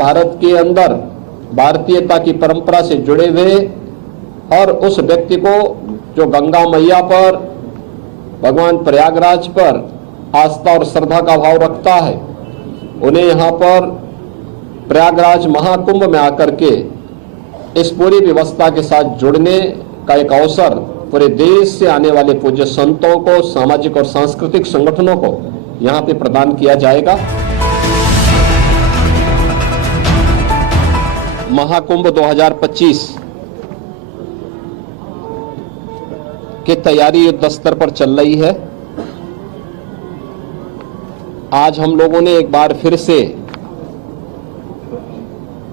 भारत के अंदर भारतीयता की परंपरा से जुड़े हुए और उस व्यक्ति को जो गंगा मैया पर, भगवान प्रयागराज पर आस्था और श्रद्धा का भाव रखता है, उन्हें यहाँ पर प्रयागराज महाकुंभ में आकर के इस पूरी व्यवस्था के साथ जुड़ने का एक अवसर पूरे देश से आने वाले पूज्य संतों को, सामाजिक और सांस्कृतिक संगठनों को यहाँ पे प्रदान किया जाएगा। महाकुंभ 2025 की तैयारी युद्ध स्तर पर चल रही है। आज हम लोगों ने एक बार फिर से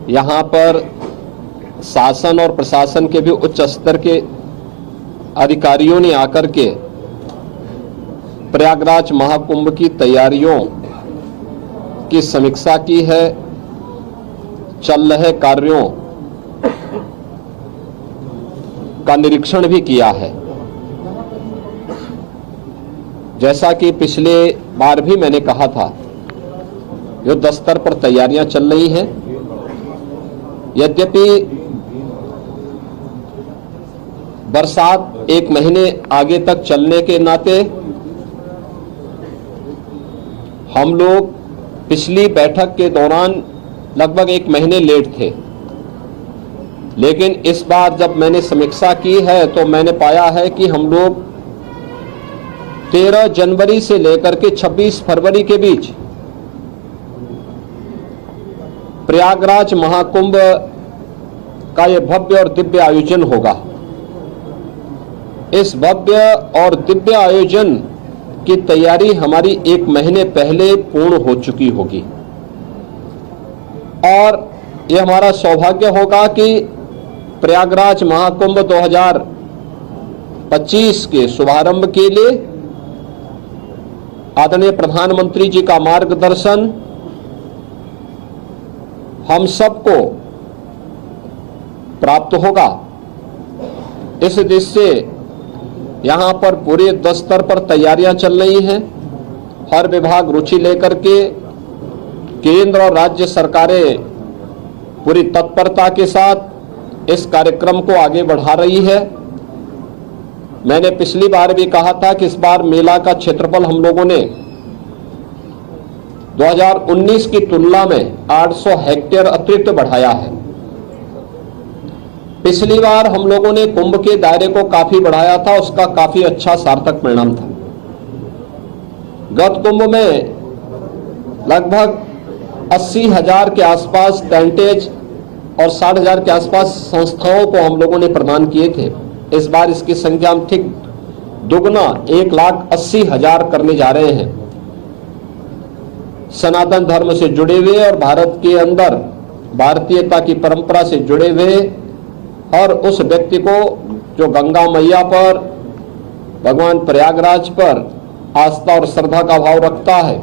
यहाँ पर शासन और प्रशासन के भी उच्च स्तर के अधिकारियों ने आकर के प्रयागराज महाकुंभ की तैयारियों की समीक्षा की है, चल रहे कार्यों का निरीक्षण भी किया है। जैसा कि पिछले बार भी मैंने कहा था, युद्ध स्तर पर तैयारियां चल रही हैं। यद्यपि बरसात एक महीने आगे तक चलने के नाते हम लोग पिछली बैठक के दौरान लगभग एक महीने लेट थे, लेकिन इस बार जब मैंने समीक्षा की है तो मैंने पाया है कि हम लोग 13 जनवरी से लेकर के 26 फरवरी के बीच प्रयागराज महाकुंभ का यह भव्य और दिव्य आयोजन होगा। इस भव्य और दिव्य आयोजन की तैयारी हमारी एक महीने पहले पूर्ण हो चुकी होगी और यह हमारा सौभाग्य होगा कि प्रयागराज महाकुंभ 2025 के शुभारंभ के लिए आदरणीय प्रधानमंत्री जी का मार्गदर्शन हम सबको प्राप्त होगा। इस दृष्टि से यहाँ पर पूरे युद्ध स्तर पर तैयारियां चल रही हैं। हर विभाग रुचि लेकर के केंद्र और राज्य सरकारें पूरी तत्परता के साथ इस कार्यक्रम को आगे बढ़ा रही है। मैंने पिछली बार भी कहा था कि इस बार मेला का क्षेत्रफल हम लोगों ने 2019 की तुलना में 800 हेक्टेयर अतिरिक्त बढ़ाया है। पिछली बार हम लोगों ने कुंभ के दायरे को काफी बढ़ाया था, उसका काफी अच्छा सार्थक परिणाम था। गत कुंभ में लगभग 80,000 के आसपास टेंटेज और 60,000 के आसपास संस्थाओं को हम लोगों ने प्रदान किए थे। इस बार इसकी संख्या हम ठीक दुगना 1,80,000 करने जा रहे हैं। सनातन धर्म से जुड़े हुए और भारत के अंदर भारतीयता की परंपरा से जुड़े हुए और उस व्यक्ति को जो गंगा मैया पर, भगवान प्रयागराज पर आस्था और श्रद्धा का भाव रखता है,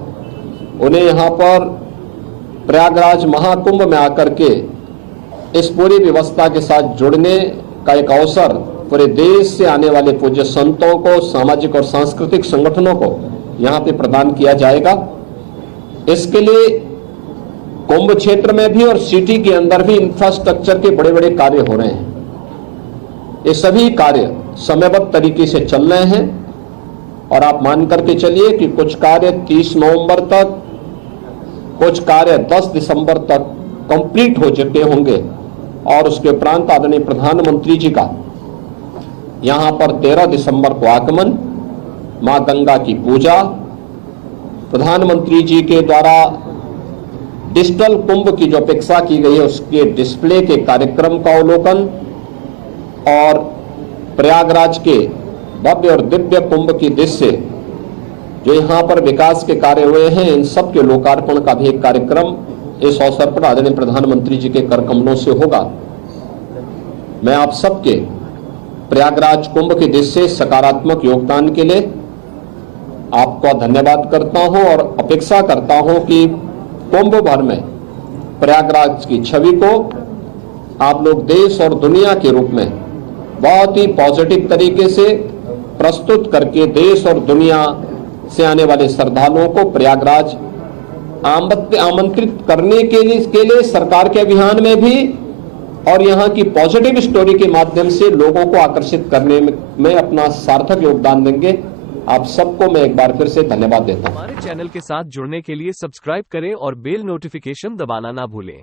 उन्हें यहाँ पर प्रयागराज महाकुंभ में आकर के इस पूरी व्यवस्था के साथ जुड़ने का एक अवसर पूरे देश से आने वाले पूज्य संतों को, सामाजिक और सांस्कृतिक संगठनों को यहाँ पे प्रदान किया जाएगा। इसके लिए कुंभ क्षेत्र में भी और सिटी के अंदर भी इंफ्रास्ट्रक्चर के बड़े बड़े कार्य हो रहे हैं। ये सभी कार्य समयबद्ध तरीके से चल रहे हैं और आप मान करके चलिए कि कुछ कार्य 30 नवंबर तक, कुछ कार्य 10 दिसंबर तक कंप्लीट हो चुके होंगे और उसके उपरांत आदरणीय प्रधानमंत्री जी का यहाँ पर 13 दिसंबर को आगमन, मां गंगा की पूजा, प्रधानमंत्री जी के द्वारा डिजिटल कुंभ की जो अपेक्षा की गई है उसके डिस्प्ले के कार्यक्रम का अवलोकन और प्रयागराज के भव्य और दिव्य कुंभ की दृश्य से जो यहाँ पर विकास के कार्य हुए हैं, इन सब के लोकार्पण का भी एक कार्यक्रम इस अवसर पर आदरणीय प्रधानमंत्री जी के कर कमलों से होगा। मैं आप सबके प्रयागराज कुंभ की दृष्टि से सकारात्मक योगदान के लिए आपका धन्यवाद करता हूं और अपेक्षा करता हूं कि कुंभ भर में प्रयागराज की छवि को आप लोग देश और दुनिया के रूप में बहुत ही पॉजिटिव तरीके से प्रस्तुत करके देश और दुनिया से आने वाले श्रद्धालुओं को प्रयागराज आमंत्रित करने के लिए सरकार के अभियान में भी और यहाँ की पॉजिटिव स्टोरी के माध्यम से लोगों को आकर्षित करने में अपना सार्थक योगदान देंगे। आप सबको मैं एक बार फिर से धन्यवाद देता हूँ। हमारे चैनल के साथ जुड़ने के लिए सब्सक्राइब करें और बेल नोटिफिकेशन दबाना ना भूलें।